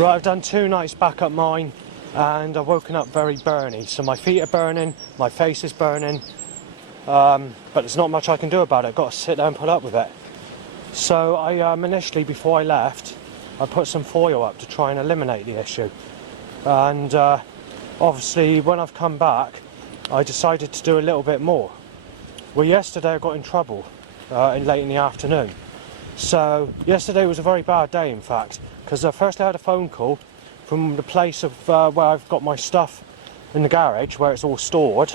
Right, I've done 2 nights back at mine and I've woken up very burny. So my feet are burning, my face is burning, but there's not much I can do about it. I've got to sit there and put up with it. So I initially, before I left, I put some foil up to try and eliminate the issue. And obviously when I've come back, I decided to do a little bit more. Well, yesterday I got in trouble late in the afternoon. So yesterday was a very bad day, in fact, because firstly I had a phone call from the place of where I've got my stuff in the garage, where it's all stored,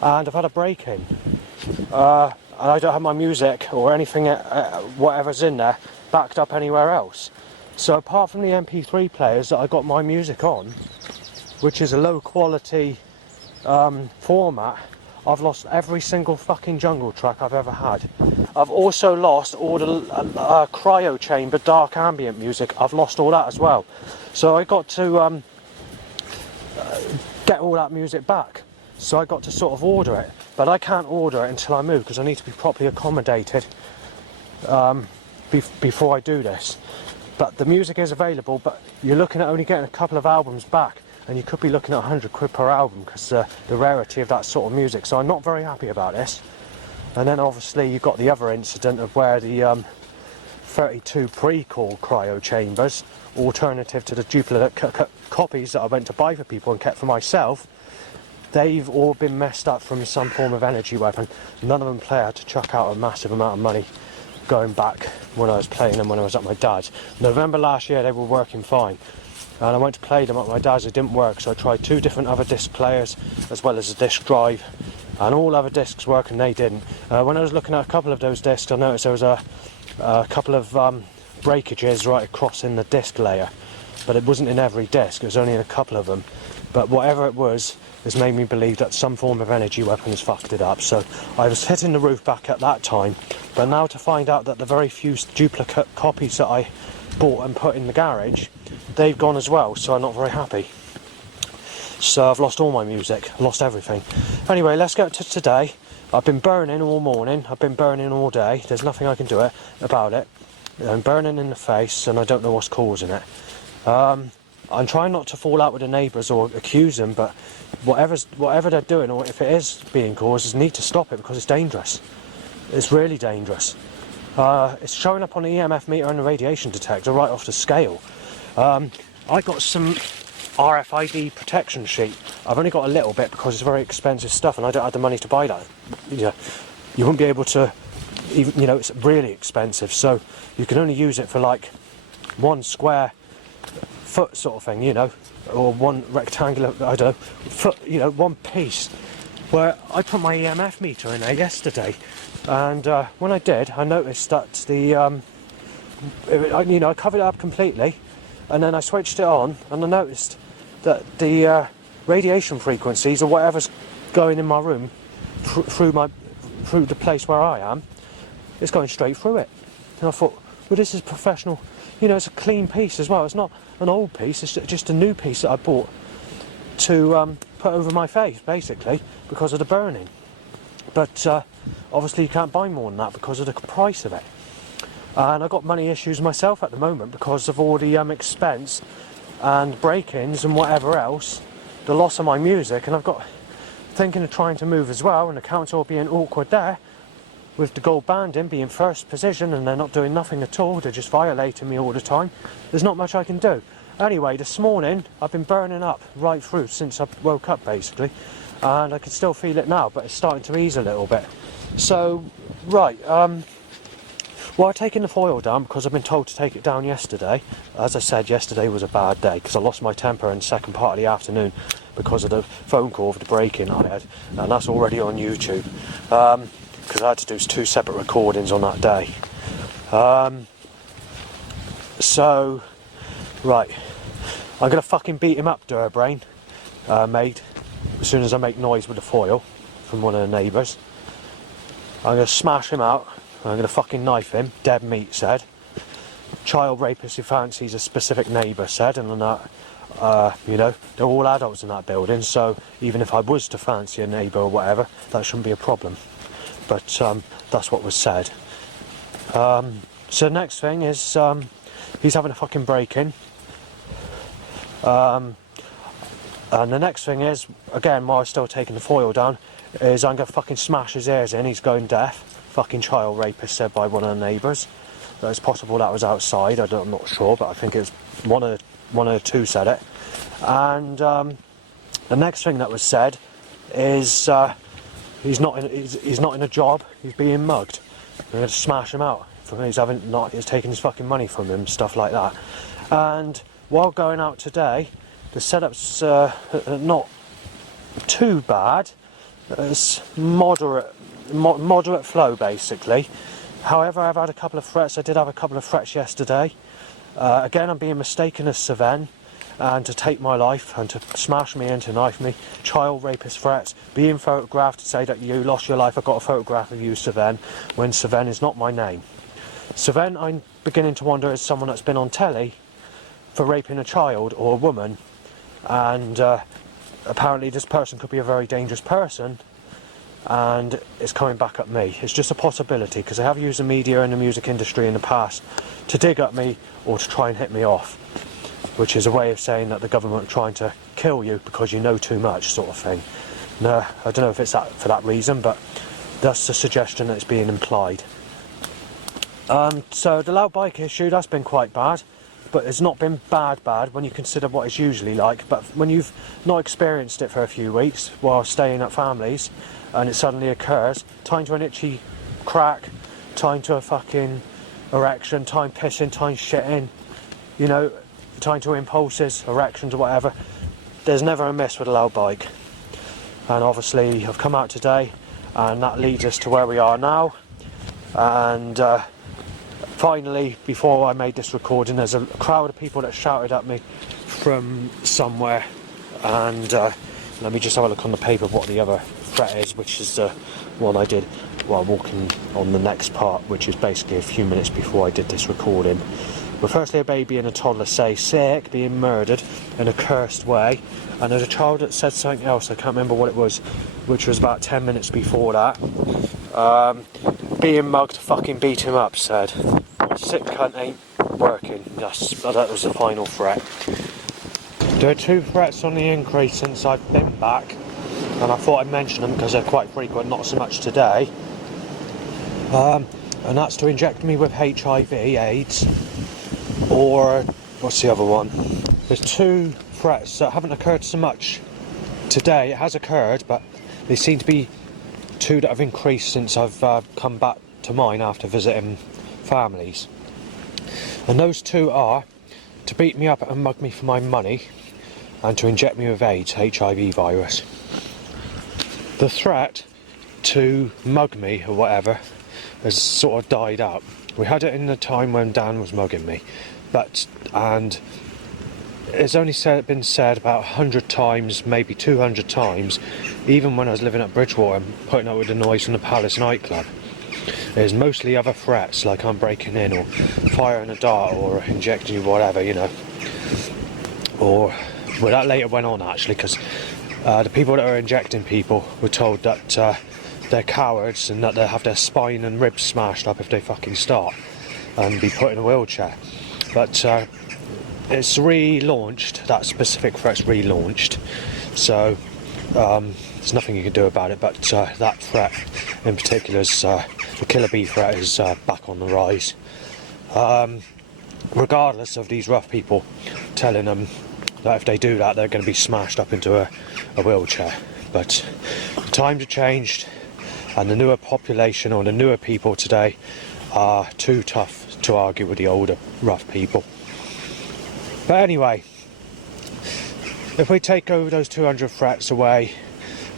and I've had a break-in. And I don't have my music or anything, whatever's in there, backed up anywhere else. So apart from the MP3 players that I got my music on, which is a low quality format, I've lost every single fucking jungle track I've ever had. I've also lost all the cryo chamber dark ambient music. I've lost all that as well. So I got to get all that music back. So I got to sort of order it. But I can't order it until I move because I need to be properly accommodated before I do this. But the music is available, but you're looking at only getting a couple of albums back. And you could be looking at £100 per album because the rarity of that sort of music. So I'm not very happy about this. And then obviously you've got the other incident of where the 32 pre-called cryo chambers, alternative to the duplicate copies that I went to buy for people and kept for myself, they've all been messed up from some form of energy weapon. None of them play. I had to chuck out a massive amount of money going back when I was playing them when I was at my dad's. November last year they were working fine. And I went to play them at my dad's, it didn't work, so I tried 2 different other disc players as well as a disc drive, and all other discs work and they didn't. When I was looking at a couple of those discs, I noticed there was a couple of breakages right across in the disc layer, but it wasn't in every disc, it was only in a couple of them. But whatever it was, has made me believe that some form of energy weapon has fucked it up. So I was hitting the roof back at that time, but now to find out that the very few duplicate copies that I bought and put in the garage, they've gone as well, so I'm not very happy. So I've lost all my music, lost everything. Anyway, let's get to today. I've been burning all morning, I've been burning all day, there's nothing I can do about it. I'm burning in the face and I don't know what's causing it. I'm trying not to fall out with the neighbours or accuse them, but whatever they're doing, or if it is being caused, is need to stop it because it's dangerous. It's really dangerous. It's showing up on the EMF meter and the radiation detector right off the scale. I got some RFID protection sheet. I've only got a little bit because it's very expensive stuff and I don't have the money to buy that. You wouldn't be able to, even, it's really expensive, so you can only use it for like 1 square foot sort of thing, or 1 rectangular, I don't know, foot, 1 piece. Where I put my EMF meter in there yesterday, and when I did, I noticed that the, I covered it up completely, and then I switched it on, and I noticed that the radiation frequencies, or whatever's going in my room, through the place where I am, it's going straight through it. And I thought, well, this is professional, it's a clean piece as well, it's not an old piece, it's just a new piece that I bought to put over my face, basically, because of the burning. But obviously you can't buy more than that because of the price of it. And I've got money issues myself at the moment because of all the expense and break-ins and whatever else, the loss of my music, and I've got thinking of trying to move as well, and the council being awkward there, with the gold banding being first position and they're not doing nothing at all, they're just violating me all the time. There's not much I can do. Anyway, this morning I've been burning up right through since I woke up basically, and I can still feel it now, but it's starting to ease a little bit. So, right, well, I've taken the foil down because I've been told to take it down yesterday. As I said, yesterday was a bad day because I lost my temper in the second part of the afternoon because of the phone call for the break-in I had, and that's already on YouTube, because I had to do 2 separate recordings on that day. So, right, I'm going to fucking beat him up, Durbrain, mate, as soon as I make noise with the foil from one of the neighbours. I'm going to smash him out, I'm going to fucking knife him, dead meat said. Child rapist who fancies a specific neighbour said, and that, they're all adults in that building, so even if I was to fancy a neighbour or whatever, that shouldn't be a problem. But that's what was said. So the next thing is, he's having a fucking break-in. And the next thing is, again, while I'm still taking the foil down, is I'm going to fucking smash his ears in. He's going deaf. Fucking child rapist, said by one of the neighbours. It's possible that was outside, I'm not sure, but I think it was one of the two said it. And the next thing that was said is he's not in a job, he's being mugged. I'm going to smash him out. He's taking his fucking money from him, stuff like that. And while going out today, the setup's not too bad. It's moderate flow, basically. However, I've had a couple of threats. I did have a couple of threats yesterday. Again, I'm being mistaken as Seven, and to take my life, and to smash me and to knife me. Child rapist threats, being photographed to say that you lost your life. I've got a photograph of you, Seven, when Seven is not my name. Seven, I'm beginning to wonder, is someone that's been on telly for raping a child or a woman, and apparently this person could be a very dangerous person, and it's coming back at me. It's just a possibility, because I have used the media and the music industry in the past to dig at me or to try and hit me off, which is a way of saying that the government are trying to kill you because you know too much, sort of thing. No, I don't know if it's for that reason, but that's the suggestion that's being implied. So the loud bike issue, that's been quite bad, but it's not been bad when you consider what it's usually like. But when you've not experienced it for a few weeks while staying at families, and it suddenly occurs, time to an itchy crack, time to a fucking erection, time pissing, time shitting, you know, time to impulses, erections or whatever, there's never a miss with a loud bike. And obviously I've come out today, and that leads us to where we are now. And finally, before I made this recording, there's a crowd of people that shouted at me from somewhere, and let me just have a look on the paper of what the other threat is, which is the one I did while walking on the next part, which is basically a few minutes before I did this recording. But firstly, a baby and a toddler say sick, being murdered in a cursed way, and there's a child that said something else, I can't remember what it was, which was about 10 minutes before that. Being mugged, fucking beat him up, said. Sick cunt ain't working. Yes, that was the final threat. There are 2 threats on the increase since I've been back, and I thought I'd mention them because they're quite frequent, not so much today. And that's to inject me with HIV, AIDS, or what's the other one? There's 2 threats that haven't occurred so much today. It has occurred, but they seem to be 2 that have increased since I've come back to mine after visiting families. And those 2 are to beat me up and mug me for my money, and to inject me with AIDS, HIV virus. The threat to mug me or whatever has sort of died out. We had it in the time when Dan was mugging me, and it's only been said about 100 times, maybe 200 times, even when I was living at Bridgewater and putting up with the noise from the Palace nightclub. There's mostly other threats, like I'm breaking in, or firing a dart, or injecting you, whatever, you know. Or, well, that later went on actually, because the people that are injecting people were told that they're cowards and that they'll have their spine and ribs smashed up if they fucking start and be put in a wheelchair. But it's relaunched, that specific threat's relaunched, so there's nothing you can do about it, but that threat in particular is the killer bee threat is back on the rise. Regardless of these rough people telling them that if they do that they're going to be smashed up into a wheelchair. But times have changed, and the newer population or the newer people today are too tough to argue with the older rough people. But anyway, if we take over those 200 threats away,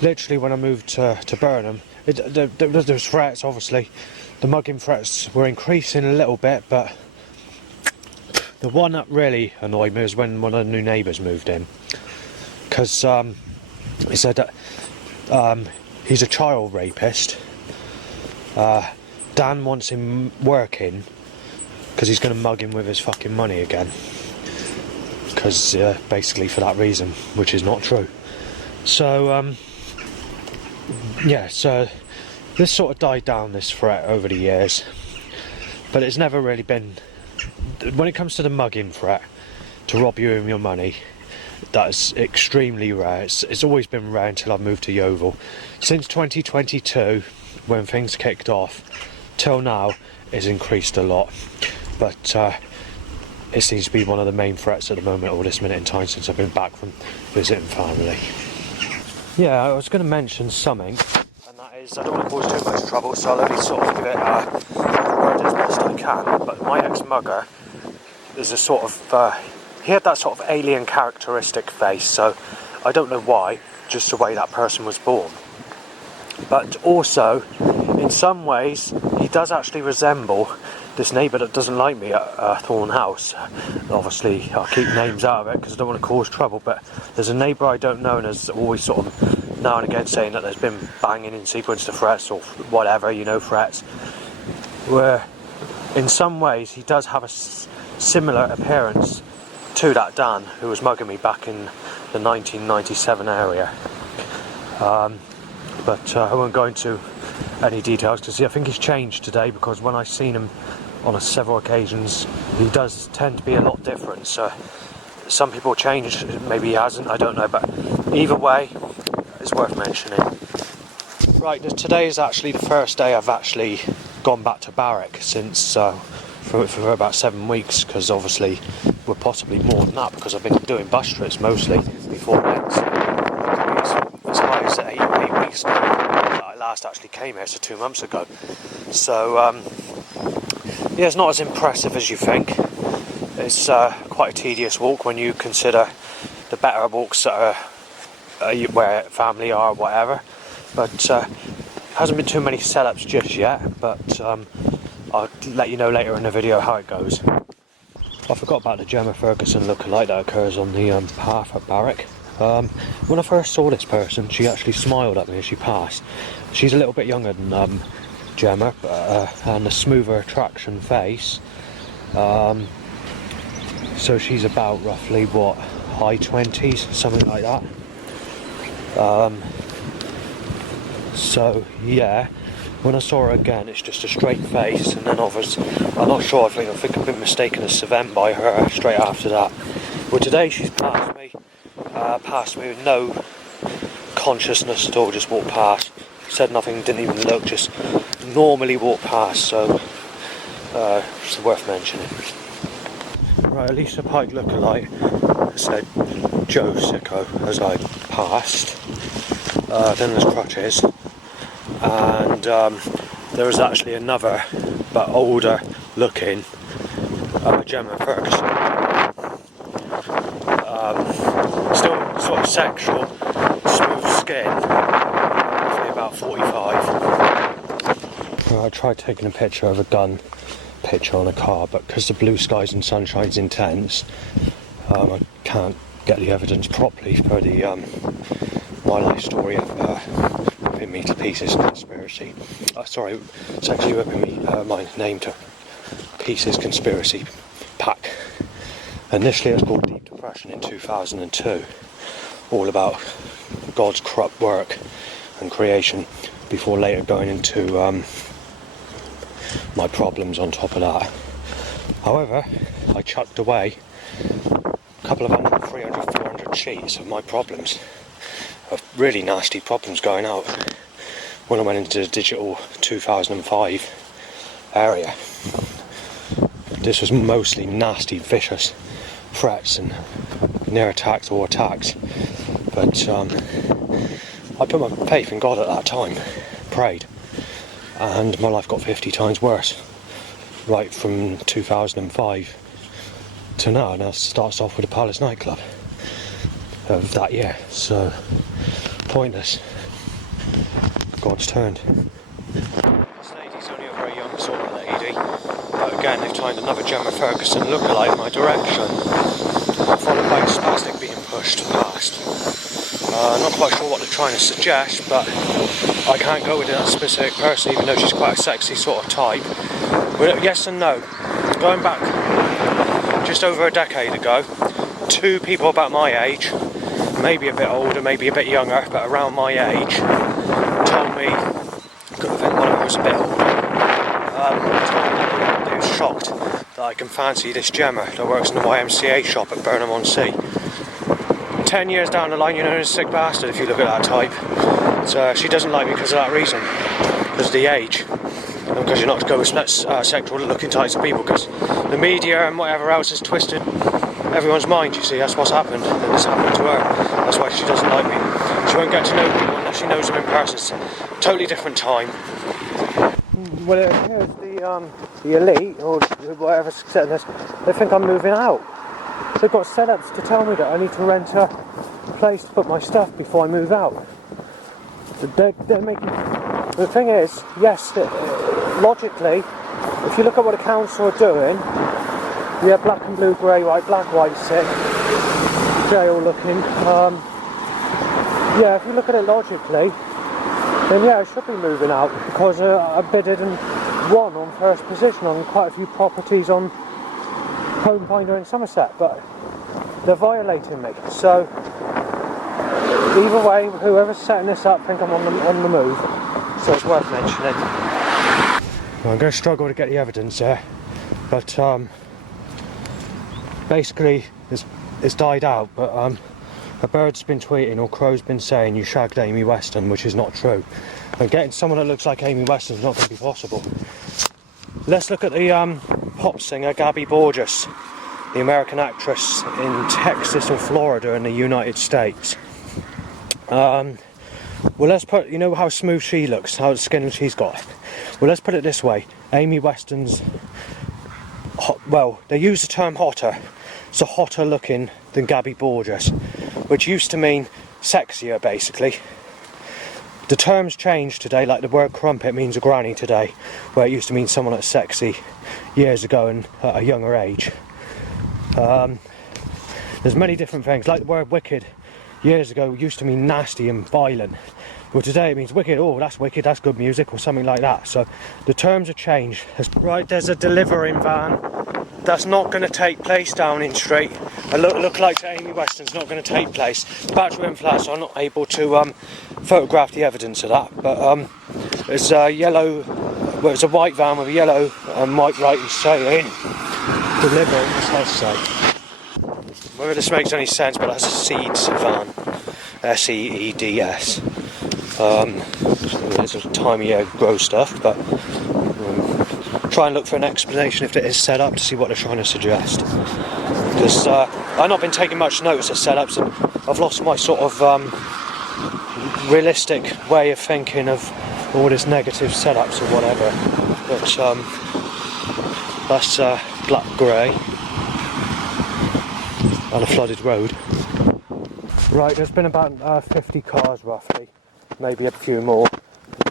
literally when I moved to Burnham, there's threats, obviously. The mugging threats were increasing a little bit, but the one that really annoyed me was when one of the new neighbours moved in. Because he said that he's a child rapist. Dan wants him working because he's going to mug him with his fucking money again. Because basically for that reason, which is not true. So yeah, so this sort of died down, this threat, over the years, but it's never really been, when it comes to the mugging threat, to rob you of your money, that is extremely rare. It's always been rare until I moved to Yeovil. Since 2022, when things kicked off, till now, it's increased a lot. But it seems to be one of the main threats at the moment, or this minute in time, since I've been back from visiting family. Yeah, I was going to mention something, and that is, I don't want to cause too much trouble, so I'll only sort of give it a word as best I can. But my ex-mugger is a sort of, he had that sort of alien characteristic face, so I don't know why, just the way that person was born. But also, in some ways, he does actually resemble this neighbour that doesn't like me at Thorn House. Obviously, I'll keep names out of it because I don't want to cause trouble, but there's a neighbour I don't know, and there's always sort of now and again saying that there's been banging in sequence to threats or whatever, threats, where in some ways he does have a similar appearance to that Dan who was mugging me back in the 1997 area. But I won't go into any details because I think he's changed today, because when I've seen him on several occasions, he does tend to be a lot different. So some people change, maybe he hasn't, I don't know, but either way, it's worth mentioning. Right, today is actually the first day I've actually gone back to Barwick since for about 7 weeks, because obviously we're possibly more than that, because I've been doing bus trips mostly before then. So as high as 8 weeks now. I last actually came here, so 2 months ago. So yeah, it's not as impressive as you think. It's quite a tedious walk when you consider the better walks that are where family are, whatever. But hasn't been too many setups just yet, but I'll let you know later in the video how it goes. I forgot about the Gemma Ferguson lookalike that occurs on the path at Barwick. When I first saw this person, she actually smiled at me as she passed. She's a little bit younger than Gemma, and a smoother traction face. So she's about roughly, high 20s, something like that. So yeah, when I saw her again, it's just a straight face, and then obviously, I'm not sure, I think I've been mistaken as Savent by her straight after that. Well, today she's passed me with no consciousness at all, just walked past, said nothing, didn't even look, just normally walked past, so it's worth mentioning. Right, Lisa Pike lookalike said Joe Sicko as I passed. Then there's Crutches, and there was actually another but older looking Gemma Ferguson. Still sort of sexual, smooth skin, roughly about 45. I tried taking a picture of a gun picture on a car, but because the blue skies and sunshine's intense, I can't get the evidence properly for the my life story of ripping me to pieces conspiracy. Sorry, it's actually ripping me my name to pieces conspiracy pack. Initially it was called Deep Depression in 2002, all about God's corrupt work and creation, before later going into my problems on top of that. However, I chucked away a couple of 100, 300, 400 sheets of my problems, of really nasty problems going out when I went into the digital 2005 area. This was mostly nasty, vicious threats and near attacks or attacks, but I put my faith in God at that time, prayed, and my life got 50 times worse, right from 2005 to now. And that starts off with the Palace nightclub of that year, so pointless. God's turned. This lady's only a very young sort of lady, but again they've timed another Gemma Ferguson lookalike in my direction, followed by a spastic being pushed past. Not quite sure what they're trying to suggest, but I can't go with that specific person, even though she's quite a sexy sort of type. But yes and no. Going back just over a decade ago, 2 people about my age, maybe a bit older, maybe a bit younger, but around my age, told me, I think one of them was a bit older, told me that they were shocked that I can fancy this Gemma that works in the YMCA shop at Burnham-on-Sea. 10 years down the line, you're known as a sick bastard if you look at that type. So she doesn't like me because of that reason, because of the age, and because you're not to go with sexual looking types of people, because the media and whatever else has twisted everyone's mind, you see. That's what's happened, and it's happened to her. That's why she doesn't like me. She won't get to know people unless she knows them in person. It's a totally different time. Well, it appears the elite, or whatever's setting this, they think I'm moving out. They've got setups to tell me that I need to rent a place to put my stuff before I move out. They're making... The thing is, yes, logically, if you look at what the council are doing, you have black and blue, grey, white, black, white, sick, jail looking. Yeah, if you look at it logically, then yeah, I should be moving out, because I bidded and won on first position on quite a few properties on Home Finder in Somerset, but they're violating me. So either way, whoever's setting this up think I'm on the move, so it's worth mentioning. Well, I'm going to struggle to get the evidence there, but basically it's died out, but a bird's been tweeting, or crow's been saying you shagged Amy Weston, which is not true. And getting someone that looks like Amy Weston is not going to be possible. Let's look at the pop singer Gabby Borges, the American actress in Texas and Florida in the United States. Well, let's put, you know how smooth she looks, how the skin she's got. Well, let's put it this way. Amy Weston's, well, they use the term hotter, so hotter looking than Gabby Borges, which used to mean sexier, basically. The terms changed today, like the word crumpet means a granny today, where it used to mean someone that's sexy years ago and at a younger age. There's many different things, like the word wicked years ago used to mean nasty and violent. Well, today it means wicked, oh that's wicked, that's good music, or something like that. So the terms have changed. Right, there's a delivering van that's not going to take place Downing Street. A look like Amy Weston's not going to take place. Battery went flat, so I'm not able to photograph the evidence of that. But it's a yellow, well, it's a white van with a yellow and white writing saying delivering, let's say. Whether this makes any sense, but that's a Seeds van, S-E-E-D-S. It's a time of year grow stuff, but try and look for an explanation if it is set up to see what they're trying to suggest. Because I've not been taking much notice of setups, and I've lost my sort of realistic way of thinking of all this negative setups or whatever. But that's black grey on a flooded road. Right, there's been about 50 cars roughly, maybe a few more.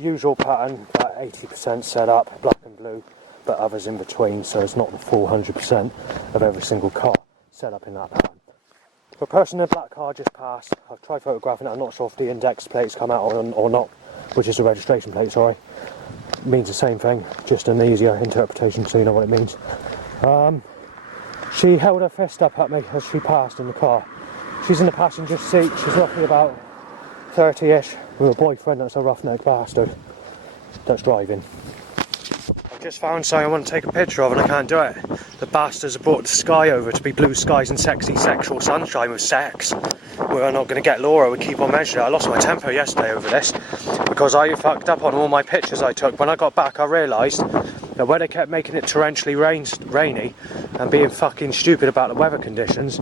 Usual pattern, about 80% set up, black and blue, but others in between, so it's not the full 100% of every single car set up in that pattern. The person in a black car just passed. I've tried photographing it. I'm not sure if the index plates come out or not, which is the registration plate, sorry. It means the same thing, just an easier interpretation so you know what it means. She held her fist up at me as she passed in the car. She's in the passenger seat. She's roughly about 30-ish with a boyfriend that's a roughneck bastard that's driving. I've just found something I want to take a picture of and I can't do it. The bastards have brought the sky over to be blue skies and sexy sexual sunshine with sex. We're not going to get Laura, we keep on mentioning it. I lost my temper yesterday over this because I fucked up on all my pictures I took. When I got back I realised that when they kept making it torrentially rainy and being fucking stupid about the weather conditions,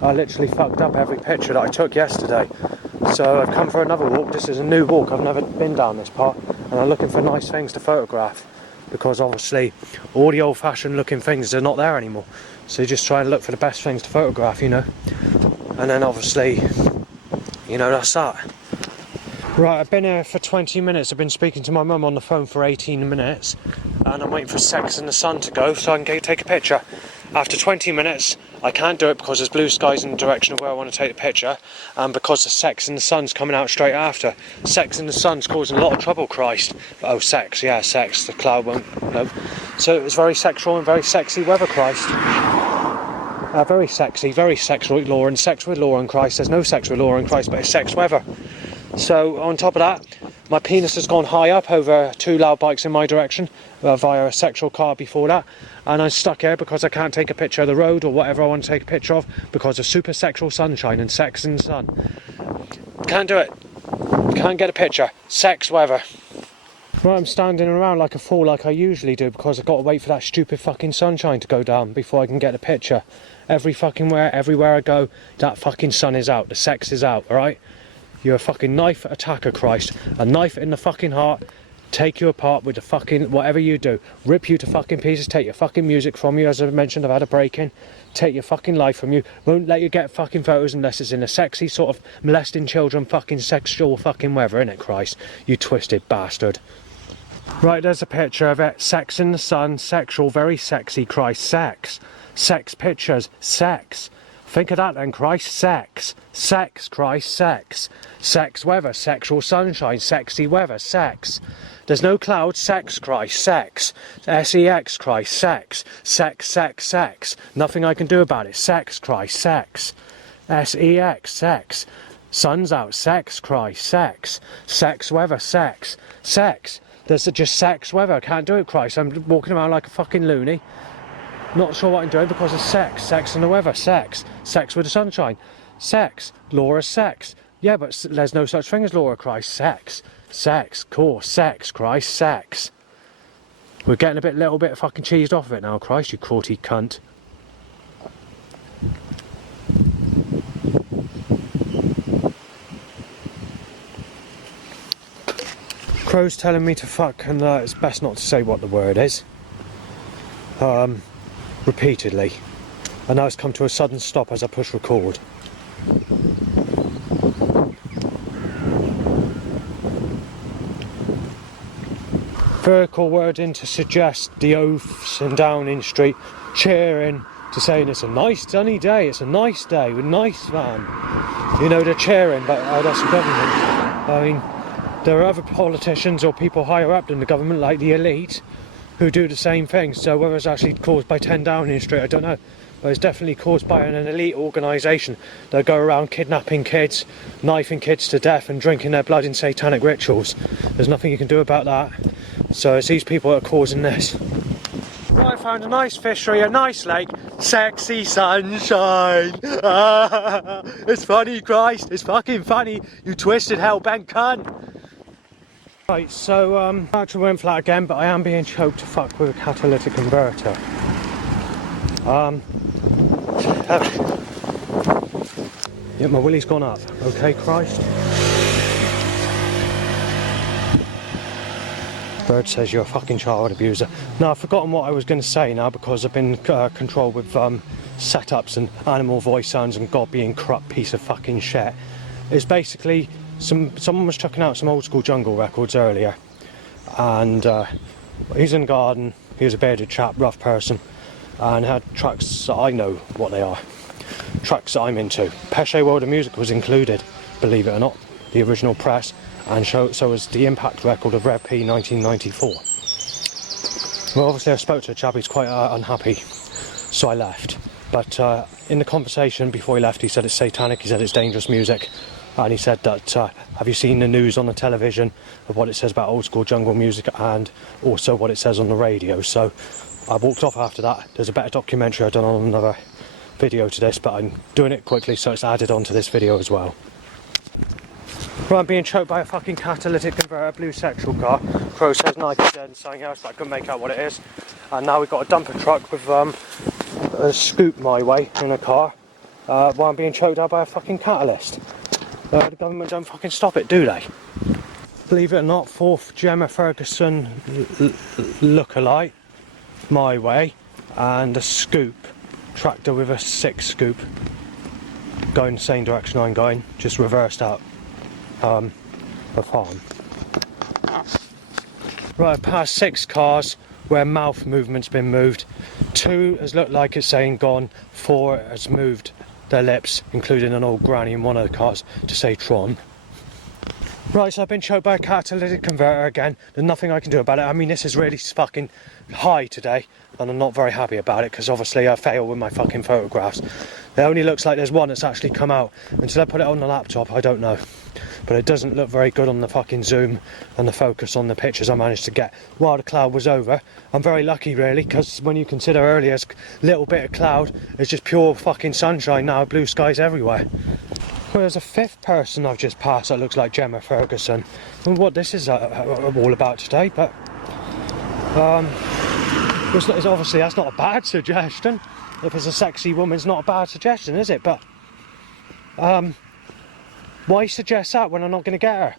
I literally fucked up every picture that I took yesterday. So I've come for another walk. This is a new walk, I've never been down this part, and I'm looking for nice things to photograph because obviously all the old-fashioned looking things are not there anymore. So you just try and look for the best things to photograph, you know. And then obviously, you know, that's that. Right, I've been here for 20 minutes. I've been speaking to my mum on the phone for 18 minutes and I'm waiting for Sex and the Sun to go so I can take a picture. After 20 minutes, I can't do it because there's blue skies in the direction of where I want to take the picture, and because the Sex and the Sun's coming out straight after. Sex and the Sun's causing a lot of trouble, Christ. Oh, sex, yeah, sex, the cloud won't, no. So it was very sexual and very sexy weather, Christ. Very sexy, very sex with Law and Christ. There's no sex with Law and Christ, but it's sex weather. So on top of that, My penis has gone high up over 2 loud bikes in my direction via a sexual car before that, and I'm stuck here because I can't take a picture of the road or whatever I want to take a picture of because of super sexual sunshine and sex in the sun. Can't do it. Can't get a picture. Sex weather. Right, I'm standing around like a fool like I usually do because I've got to wait for that stupid fucking sunshine to go down before I can get a picture. Everywhere I go, that fucking sun is out. The sex is out, alright? You're a fucking knife attacker, Christ. A knife in the fucking heart. Take you apart with the fucking whatever you do. Rip you to fucking pieces. Take your fucking music from you. As I mentioned, I've had a break-in. Take your fucking life from you. Won't let you get fucking photos unless it's in a sexy sort of molesting children fucking sexual fucking weather, innit, Christ? You twisted bastard. Right, there's a picture of it. Sex in the sun. Sexual. Very sexy, Christ. Sex. Sex pictures. Sex. Think of that then, Christ. Sex. Sex, Christ. Sex. Sex weather. Sexual sunshine. Sexy weather. Sex. There's no clouds. Sex, Christ. Sex. S-E-X, Christ. Sex. Sex, sex, sex. Nothing I can do about it. Sex, Christ. Sex. S-E-X. Sex. Sun's out. Sex, Christ. Sex. Sex weather. Sex. Sex. There's just sex weather. I can't do it, Christ. I'm walking around like a fucking loony. Not sure what I'm doing because of sex. Sex and the weather. Sex. Sex with the sunshine. Sex. Laura sex. Yeah, but there's no such thing as Laura, Christ. Sex. Sex. Course. Sex, Christ. Sex. We're getting a little bit fucking cheesed off of it now, Christ, you courty cunt. Crow's telling me to fuck, and it's best not to say what the word is. Repeatedly. And now it's come to a sudden stop as I push record. Vertical wording to suggest the oaths in Downing Street, cheering to saying it's a nice sunny day, it's a nice day with nice van. You know, they're cheering, but that's the government. I mean, there are other politicians or people higher up than the government, like the elite, who do the same thing. So whether it's actually caused by 10 Downing Street, I don't know. But it's definitely caused by an elite organisation that go around kidnapping kids, knifing kids to death and drinking their blood in satanic rituals. There's nothing you can do about that. So it's these people that are causing this. Right, I found a nice fishery, a nice lake, sexy sunshine. It's funny, Christ, it's fucking funny, you twisted hell-bent cunt. Right, so battery went flat again, but I am being choked to fuck with a catalytic converter. Yeah, my willy's gone up. Okay, Christ. Bird says you're a fucking child abuser. Now, I've forgotten what I was going to say now because I've been controlled with setups and animal voice sounds and God being corrupt piece of fucking shit. It's basically someone was chucking out some old school jungle records earlier, and he's in the garden. He was a bearded chap, rough person, and had tracks that I know what they are. Tracks that I'm into. Pesce World of Music was included, believe it or not, the original press, and so was the Impact record of Red P 1994. Well, obviously I spoke to a chap, he's quite unhappy, so I left. But in the conversation before he left, he said it's satanic, he said it's dangerous music, and he said that, have you seen the news on the television of what it says about old school jungle music and also what it says on the radio? So I walked off after that. There's a better documentary I've done on another video to this, but I'm doing it quickly so it's added onto this video as well. Right, I'm being choked by a fucking catalytic converter, blue sexual car. Crow says 90 and something else, but I couldn't make out what it is. And now we've got a dumper truck with a scoop my way in a car, while I'm being choked out by a fucking catalyst. The government don't fucking stop it, do they? Believe it or not, 4th Gemma Ferguson look-alike my way, and a scoop, tractor with a 6 scoop, going the same direction I'm going, just reversed out a farm. Right, I've passed 6 cars where mouth movement's been moved. 2 has looked like it's saying gone, 4 has moved their lips, including an old granny in one of the cars, to say Tron. Right, so I've been choked by a catalytic converter again. There's nothing I can do about it. I mean, this is really fucking high today, and I'm not very happy about it, because obviously I fail with my fucking photographs. It only looks like there's one that's actually come out. Until I put it on the laptop, I don't know. But it doesn't look very good on the fucking zoom and the focus on the pictures I managed to get while the cloud was over. I'm very lucky really, because when you consider earlier's little bit of cloud, it's just pure fucking sunshine now, blue skies everywhere. Well, there's a fifth person I've just passed that looks like Gemma Ferguson. And what this is all about today, but it's obviously that's not a bad suggestion. If it's a sexy woman, it's not a bad suggestion, is it? But why suggest that when I'm not going to get her?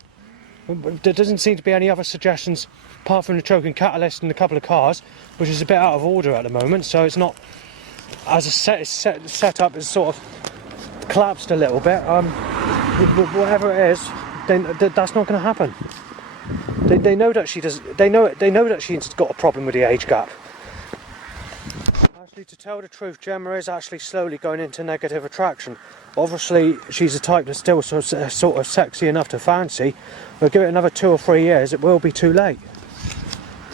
There doesn't seem to be any other suggestions apart from the choking catalyst and a couple of cars, which is a bit out of order at the moment. So it's not, as a set up, it's sort of collapsed a little bit. Whatever it is, that's not going to happen. They know that she does. They know that she's got a problem with the age gap. Actually, to tell the truth, Gemma is actually slowly going into negative attraction. Obviously, she's a type that's still sort of sexy enough to fancy. But give it another 2 or 3 years, it will be too late.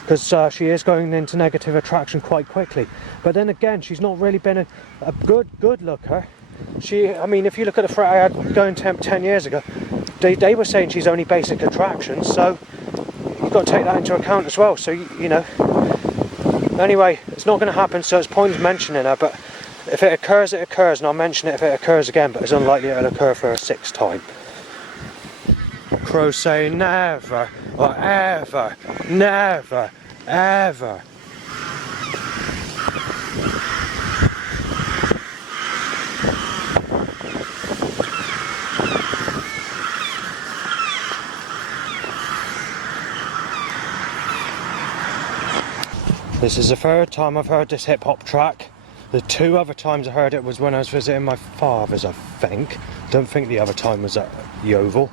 Because she is going into negative attraction quite quickly. But then again, she's not really been a good looker. I mean, if you look at the threat I had going 10 years ago, they were saying she's only basic attraction, so you've got to take that into account as well. So, you know. Anyway, it's not going to happen, so it's pointless mentioning her, but if it occurs, it occurs, and I'll mention it if it occurs again, but it's unlikely it'll occur for a 6th time. Crows say never, or ever, never, ever. This is the 3rd time I've heard this hip-hop track. The 2 other times I heard it was when I was visiting my father's, I think. Don't think the other time was at Yeovil.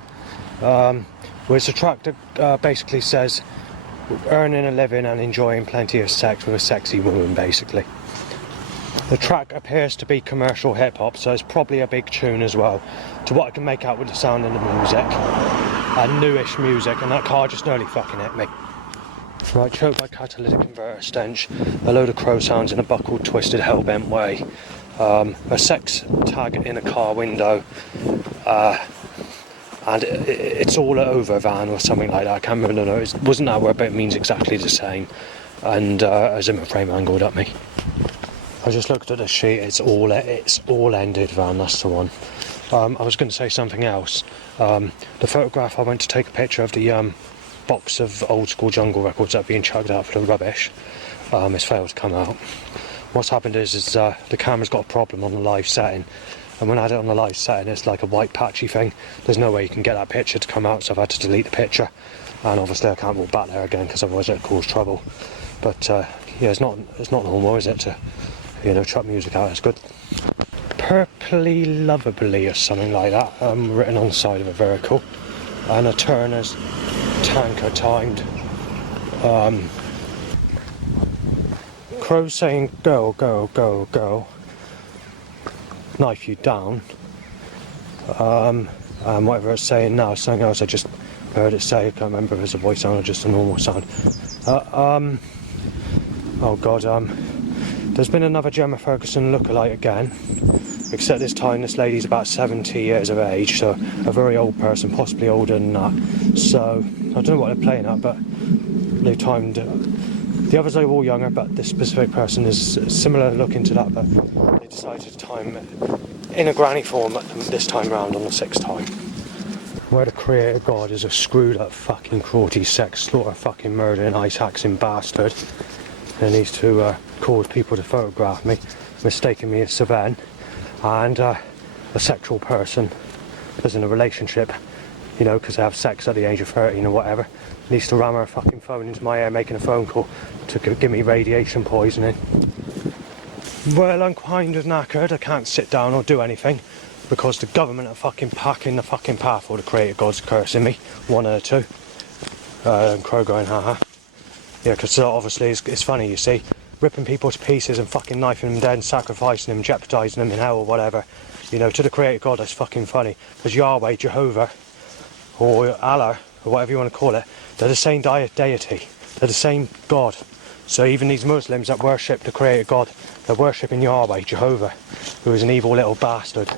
Where it's a track that basically says earning a living and enjoying plenty of sex with a sexy woman, basically. The track appears to be commercial hip-hop, so it's probably a big tune as well. To what I can make out with the sound and the music. And newish music, and that car just nearly fucking hit me. Right, choked by catalytic converter stench, a load of crow sounds in a buckled, twisted, hell-bent way, a sex tag in a car window, and it's all over van or something like that. I can't remember, no, it wasn't that word, but it means exactly the same, and a Zimmer frame angled at me. I just looked at the sheet, it's all ended van, that's the one. I was going to say something else. The photograph, I went to take a picture of the box of old school Jungle records that are being chugged out for the rubbish. It's failed to come out. What's happened is the camera's got a problem on the live setting, and when I had it on the live setting it's like a white patchy thing. There's no way you can get that picture to come out, so I've had to delete the picture, and obviously I can't walk back there again because otherwise it'll cause trouble. But yeah, it's not normal, is it, to, you know, chuck music out. It's good. Purpley Lovably or something like that, written on the side of a vehicle, and a Turner's tanker timed. Crow saying go, go, go, go, knife you down, and whatever it's saying now, something else I just heard it say, I can't remember if it's a voice sound or just a normal sound. Oh god, there's been another Gemma Ferguson lookalike again, except this time this lady's about 70 years of age, so a very old person, possibly older than that. So I don't know what they're playing at, but they've timed the others are all younger, but this specific person is similar looking to that, but they decided to time it in a granny form this time round on the 6th time. Where the creator god is a screwed up fucking cruelty, sex, slaughter, fucking murdering, ice hacking bastard, and needs to cause people to photograph me, mistaking me as Savan, and a sexual person that's in a relationship, you know, because they have sex at the age of 13 or whatever, needs to ram her fucking phone into my ear making a phone call to give me radiation poisoning. Well, I'm kind of knackered, I can't sit down or do anything because the government are fucking packing the fucking path, or the creator god's cursing me, one or two. And Crow going haha. Yeah, because obviously it's funny, you see, ripping people to pieces and fucking knifing them dead and sacrificing them, jeopardising them in hell or whatever, you know, to the creator god that's fucking funny, because Yahweh, Jehovah, or Allah, or whatever you want to call it, they're the same deity, they're the same god. So even these Muslims that worship the creator God, they're worshipping Yahweh, Jehovah, who is an evil little bastard.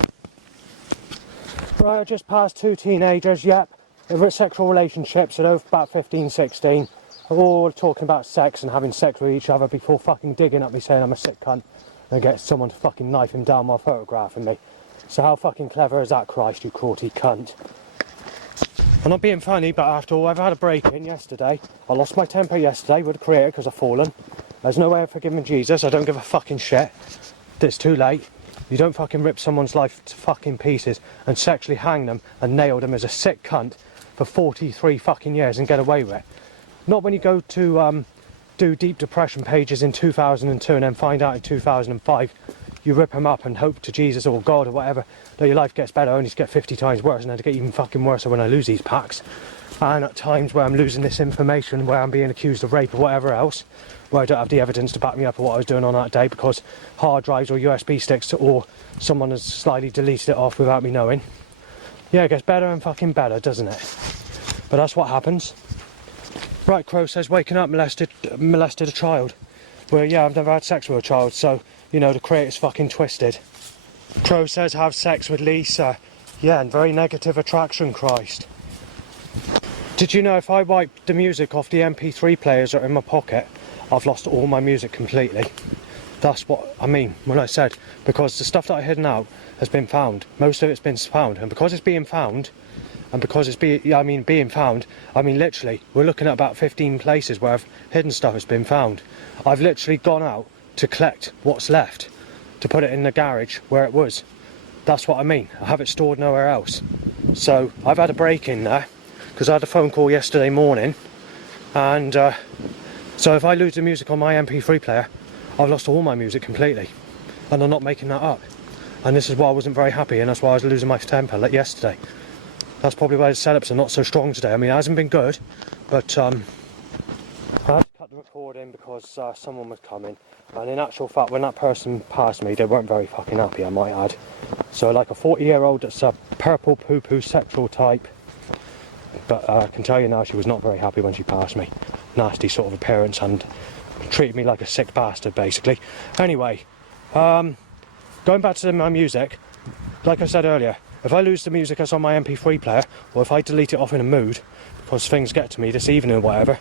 Right, I just passed 2 teenagers, yep, in sexual relationships, they're about 15, 16, all talking about sex and having sex with each other before fucking digging at me saying I'm a sick cunt and get someone to fucking knife him down while photographing me. So how fucking clever is that, Christ, you cruelty cunt? I'm not being funny, but after all, I've had a break-in yesterday. I lost my temper yesterday with the creator because I've fallen. There's no way of forgiving Jesus. I don't give a fucking shit. It's too late. You don't fucking rip someone's life to fucking pieces and sexually hang them and nail them as a sick cunt for 43 fucking years and get away with it. Not when you go to do deep depression pages in 2002 and then find out in 2005 you rip them up and hope to Jesus or God or whatever that your life gets better, only to get 50 times worse, and then to get even fucking worse when I lose these packs. And at times where I'm losing this information, where I'm being accused of rape or whatever else, where I don't have the evidence to back me up for what I was doing on that day because hard drives or USB sticks or someone has slightly deleted it off without me knowing. Yeah, it gets better and fucking better, doesn't it? But that's what happens. Right, Crow says waking up molested a child. Well, yeah, I've never had sex with a child, so, you know, the creator's fucking twisted. Crow says have sex with Lisa. Yeah, and very negative attraction, Christ. Did you know if I wipe the music off the MP3 players that are in my pocket, I've lost all my music completely? That's what I mean when I said, because the stuff that I hidden out has been found. Most of it's been found, and because it's being found, and because it's being found, I mean literally, we're looking at about 15 places where I've hidden stuff has been found. I've literally gone out to collect what's left, to put it in the garage where it was. That's what I mean. I have it stored nowhere else. So I've had a break in there, because I had a phone call yesterday morning, and so if I lose the music on my MP3 player, I've lost all my music completely, and I'm not making that up. And this is why I wasn't very happy, and that's why I was losing my temper like yesterday. That's probably why the setups are not so strong today. I mean, it hasn't been good, but I had to cut the recording because someone was coming, and in actual fact, when that person passed me, they weren't very fucking happy, I might add. So like a 40-year-old that's a purple poo-poo sexual type, but I can tell you now she was not very happy when she passed me. Nasty sort of appearance and treated me like a sick bastard, basically. Anyway, going back to my music, like I said earlier, if I lose the music that's on my MP3 player, or if I delete it off in a mood, because things get to me this evening or whatever,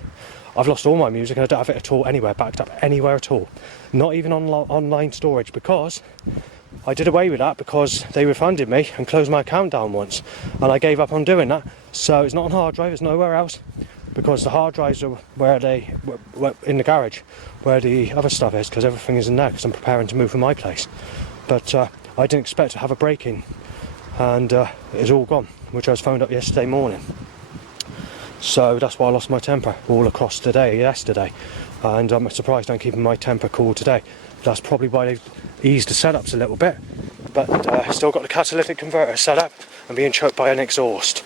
I've lost all my music and I don't have it at all anywhere, backed up anywhere at all. Not even on online storage, because I did away with that because they refunded me and closed my account down once, and I gave up on doing that. So it's not on hard drive, it's nowhere else, because the hard drives are where were in the garage, where the other stuff is, because everything is in there, because I'm preparing to move from my place. But I didn't expect to have a break-in, and it's all gone, which I was phoned up yesterday morning. So that's why I lost my temper all across the day yesterday, and I'm surprised I'm keeping my temper cool today. That's probably why they've eased the setups a little bit, but still got the catalytic converter set up and being choked by an exhaust.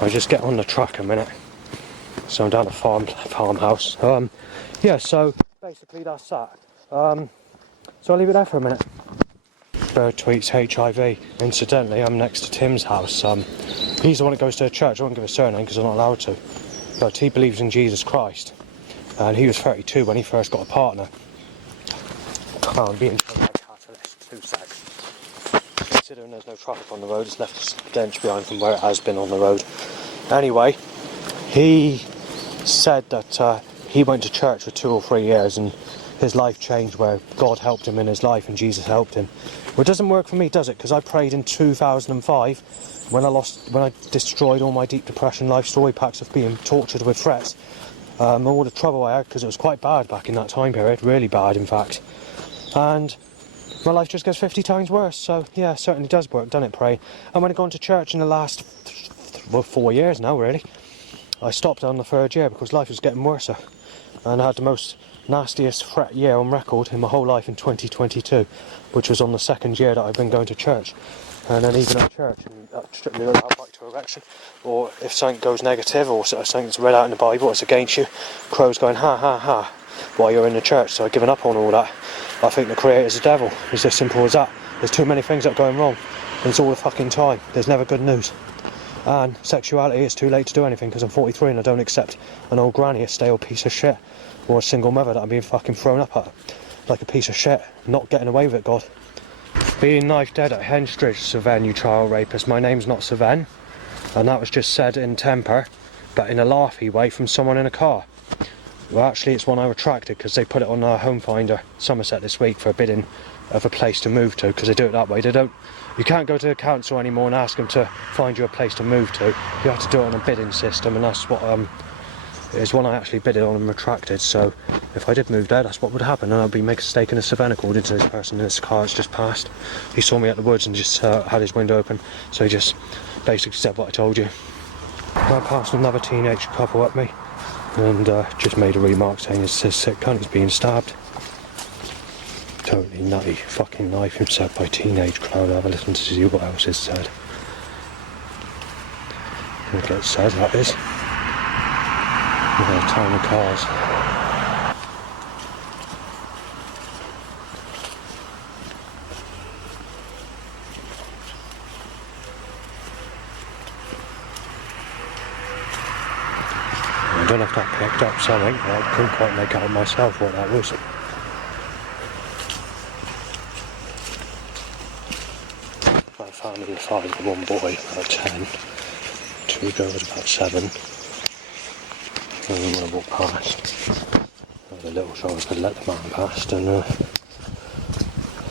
I just get on the truck a minute, so I'm down at farmhouse. Yeah, so basically that's that. So I'll leave it there for a minute. Bird tweets HIV. Incidentally, I'm next to Tim's house. He's the one that goes to the church. I won't give a surname because I'm not allowed to. But he believes in Jesus Christ. And he was 32 when he first got a partner. I'm being told by catalyst. 2 secs. Considering there's no traffic on the road, it's left a stench behind from where it has been on the road. Anyway, he said that he went to church for 2 or 3 years and his life changed, where God helped him in his life and Jesus helped him. Well, it doesn't work for me, does it? Because I prayed in 2005 when I destroyed all my deep depression life story packs of being tortured with threats. All the trouble I had, because it was quite bad back in that time period, really bad in fact. And my life just gets 50 times worse. So yeah, it certainly does work, doesn't it, praying? And when I gone to church in the last 4 years now, really, I stopped on the 3rd year because life was getting worse. And I had the most nastiest threat year on record in my whole life in 2022, which was on the 2nd year that I've been going to church. And then even at church, and that stripped me right back to erection. Or if something goes negative, or something's read out in the Bible, it's against you, crows going ha ha ha while you're in the church. So I've given up on all that. I think the creator's the devil. It's as simple as that. There's too many things that are going wrong, and it's all the fucking time. There's never good news. And sexuality, it's too late to do anything because I'm 43 and I don't accept an old granny, a stale piece of shit, or a single mother that I'm being fucking thrown up at like a piece of shit. Not getting away with it, God. Being knifed dead at Henstridge, Sven, you child rapist. My name's not Sven, and that was just said in temper, but in a laughy way from someone in a car. Well, actually, it's one I retracted because they put it on Home Finder Somerset this week for a bidding of a place to move to, because they do it that way. They don't. You can't go to the council anymore and ask them to find you a place to move to. You have to do it on a bidding system, and that's what is one I actually bidded on and retracted. So if I did move there, that's what would happen, and I'd be making a mistake in a Savannah according to this person in this car that's just passed. He saw me at the woods and just had his window open, so he just basically said what I told you. I passed another teenage couple at me and just made a remark saying it's a sick cunt, he's being stabbed. Totally nutty fucking knife himself by teenage crowd. Have a listen to see what else is said. Look, it says that is. Yeah, tiny cars. I don't know if that picked up something. I couldn't quite make out myself what that was. I found in the five with one boy about 10, two girls about 7, and when I walked past, the little child had let the man past and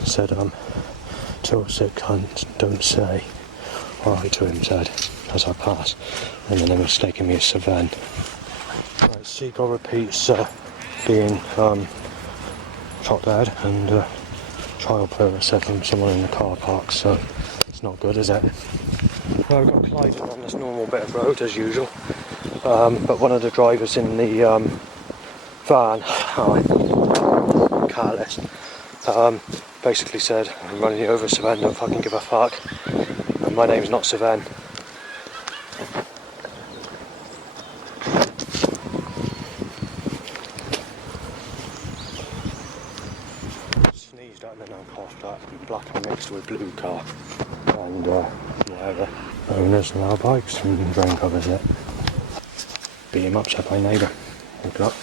said, "Till sick cunt, don't say." Alright to him, said, as I passed, and then they mistaken me as Sven. Right, Seagull repeats being shot dead, and child player said from someone in the car park, so it's not good, is it? Well, we've got collided on this normal bit of road as usual, but one of the drivers in the van, careless, basically said, "I'm running you over, Sven, don't fucking give a fuck, and my name's not Sven." Sneezed at and then I coughed at black and mixed with blue car, and whatever. Owners and our bikes and drain covers it. Beat him up, said my neighbour. Good luck.